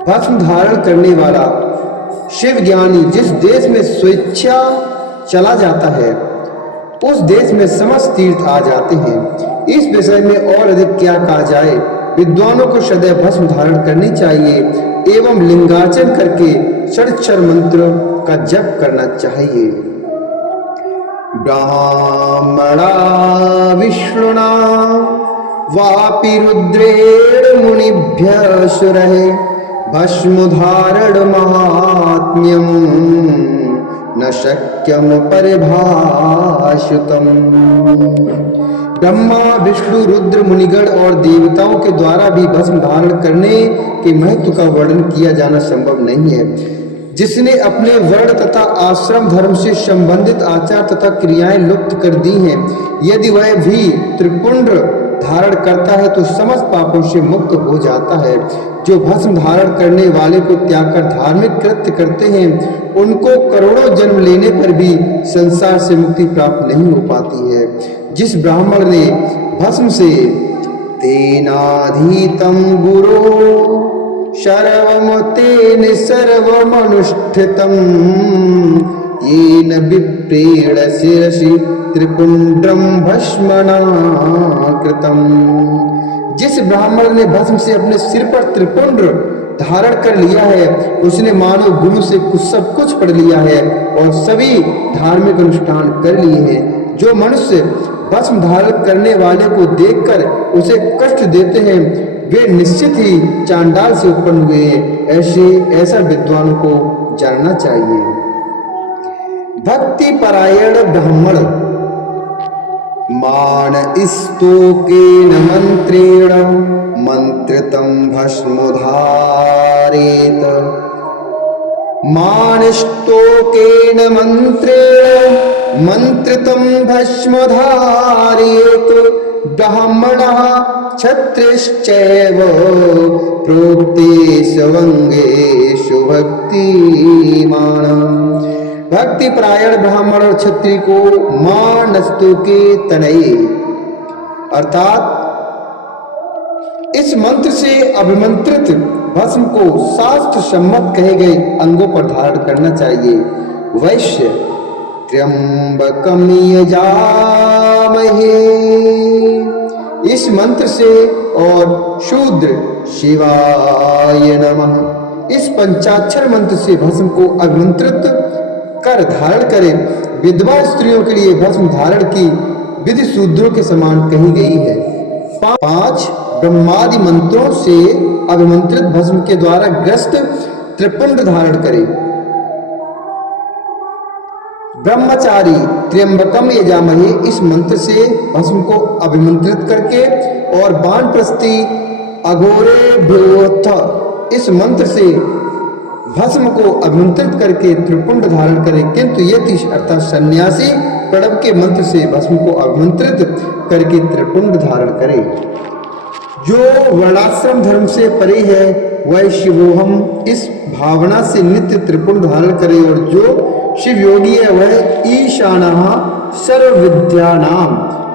भस्म धारण करने वाला शिव ज्ञानी जिस देश में स्वेच्छा चला जाता है उस देश में समस्त तीर्थ आ जाते हैं। इस विषय में और अधिक क्या कहा जाए। विद्वानों को सदैव भस्म धारण करनी चाहिए एवं लिंगार्चन करके षडक्षर मंत्र का जप करना चाहिए। ब्राह्मणा विष्णुना वापि रुद्रेण मुनिभ्यः सुरः भस्म धारण महात्म्यम न शक्यम परिभाषितम। ब्रह्मा विष्णु रुद्र मुनिगण और देवताओं के द्वारा भी भस्म धारण करने के महत्व का वर्णन किया जाना संभव नहीं है। जिसने अपने वर्ण तथा आश्रम धर्म से संबंधित आचार तथा क्रियाएं लुप्त कर दी हैं, यदि वह भी त्रिपुंड धारण करता है तो समस्त पापों से मुक्त हो जाता है। जो भस्म धारण करने वाले को त्याग कर धार्मिक कृत्य करते हैं उनको करोड़ों जन्म लेने पर भी संसार से मुक्ति प्राप्त नहीं हो पाती है। जिस ब्राह्मण ने भस्म से तेनाधीतम गुरो सर्वम तेन सर्वमनुष्ठितम येन विप्रेण शिरसि त्रिपुंड्रम भस्मना कृतम। जिस ब्राह्मण ने भस्म से अपने सिर पर त्रिपुंड धारण कर लिया है उसने मानव गुरु से सब कुछ पढ़ लिया है और सभी धार्मिक अनुष्ठान कर लिए हैं। जो मनुष्य भस्म धारण करने वाले को देखकर उसे कष्ट देते हैं वे निश्चित ही चांडाल से उत्पन्न हुए हैं। ऐसा विद्वानों को जानना चाहिए। भक्ति परायण ब्राह्मण मान स्तोकेन मंत्रेण मंत्रितं भस्म धारेत। मान स्तोकेन मंत्रेण मंत्रितं भस्म धारेत। ब्राह्मणः क्षत्रियश्चैव प्रोक्तेषु अंगेषु भक्तिमान्। भक्ति परायण ब्राह्मण और क्षत्रिय को मानस्तु के तनये अर्थात इस मंत्र से अभिमंत्रित भस्म को शास्त्र सम्मत कहे गए अंगों पर धारण करना चाहिए। वैश्य त्र्यंबकम यजामहे इस मंत्र से और शूद्र शिवाय नमः इस पंचाक्षर मंत्र से भस्म को अभिमंत्रित कर धारण करें। विधवा स्त्रियों के लिए भस्म धारण की विधि शूद्रों के समान कही गई है। 5 ब्रह्मादि मंत्रों से अभिमंत्रित भस्म के द्वारा ग्रस्त त्रिपुंड धारण करें। ब्रह्मचारी त्र्यंबकम यजामहे इस मंत्र से भस्म को अभिमंत्रित करके और वानप्रस्थी अघोरेभ्योऽथ इस मंत्र से भस्म को अभिमंत्रित करके त्रिपुंड धारण करें। किंतु यति अर्थात सन्यासी प्रणव के मंत्र से भस्म को अभिमंत्रित करके त्रिपुंड धारण करे। जो वर्णाश्रम धर्म से परे है वह शिवोहम इस भावना से नित्य त्रिपुंड धारण करे और जो शिव योगी है वह ईशानः सर्व विद्यानाम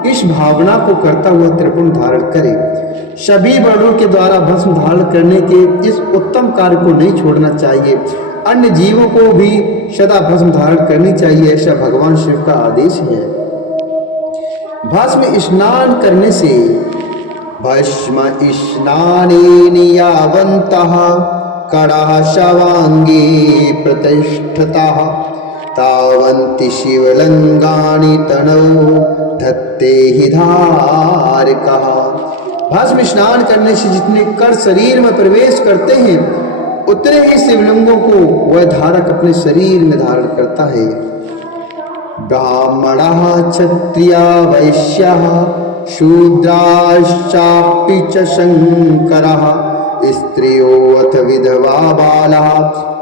इस भावना को करता हुआ त्रिपुंड धारण करे। सभी वर्णों के द्वारा भस्म धारण करने के इस उत्तम कार्य को नहीं छोड़ना चाहिए। अन्य जीवों को भी सदा भस्म धारण करनी चाहिए, ऐसा भगवान शिव का आदेश है। भस्म स्नान करने से भस्म स्नानेन यावन्तः कड़ाः शवांगे प्रतिष्ठताः तावन्ति शिवलिंगानि तनौ धत्ते हि धारकः। भस्म स्नान करने से जितने कण शरीर में प्रवेश करते हैं उतने ही शिवलिंगों को वह धारक अपने शरीर में धारण करता है। ब्राह्मणः क्षत्रिया वैश्यः शूद्राश्चापि च शंकरः स्त्रियो अथ विधवा बालः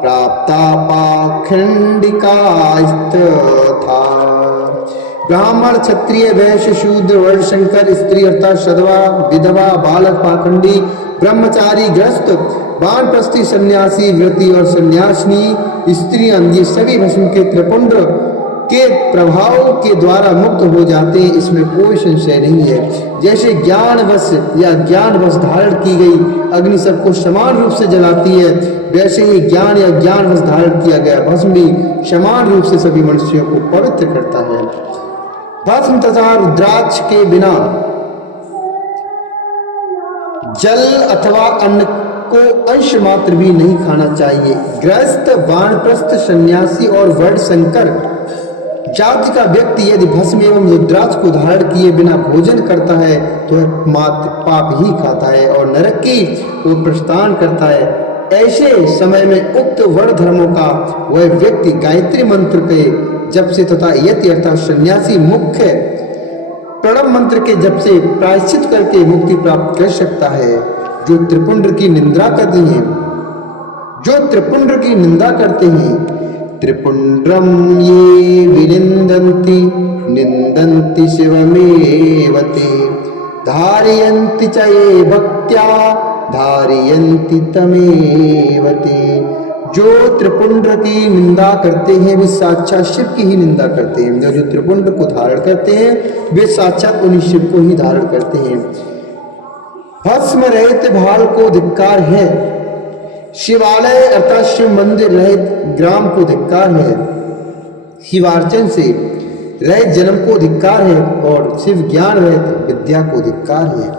प्राप्ता पाखंडिका तथा। ब्राह्मण क्षत्रिय वैश्य शूद्र वर्ण शंकर स्त्री अर्थात सधवा विधवा बालक पाखंडी ब्रह्मचारी ग्रस्त वानप्रस्थी सन्यासी व्रती और सन्यासिनी स्त्रियां ये सभी भस्म के त्रिपुंड के प्रभाव के द्वारा मुक्त हो जाते हैं, इसमें कोई संशय नहीं है। जैसे ज्ञानवश या ज्ञानवश धारण की गई अग्नि सबको समान रूप से जलाती है, वैसे ही ज्ञान या ज्ञानवश धारण किया गया भस्म भी समान रूप से सभी मनुष्यों को पवित्र करता है। भस्म तथा रुद्राक्ष के बिना जल अथवा अन्न को अंश मात्र भी नहीं खाना चाहिए। गृहस्थ, वानप्रस्थ, सन्यासी और वर्ण संकर जाति का व्यक्ति यदि भस्म एवं रुद्राक्ष को धारण किए बिना भोजन करता है तो वह मात्र पाप ही खाता है और नरक की ओर प्रस्थान करता है। ऐसे समय में उक्त वर्ण धर्मों का वह व्यक्ति गायत्री मंत्र के जप से तथा यति अर्थात सन्यासी मुख्य प्रणव मंत्र के जप से प्रायश्चित करके मुक्ति प्राप्त कर सकता है। जो त्रिपुंड की निंदा करते हैं, जो त्रिपुंड की निंदा करते हैं, त्रिपुंड्रम ये विनिंदन्ति निंदन्ति शिवमेव ते धारयन्ति च ये भक्त्या धारयन्ति तमेव ते। जो त्रिपुंड की निंदा करते हैं वे साक्षात शिव की ही निंदा करते हैं। जो त्रिपुंड को धारण करते हैं वे साक्षात उन्हीं शिव को ही धारण करते हैं। भस्म रहित भाल को धिक्कार है, शिवालय अर्थात शिव मंदिर रहित ग्राम को धिक्कार है, शिवार्चन से रहित जन्म को धिक्कार है और शिव ज्ञान रहित विद्या को धिक्कार है।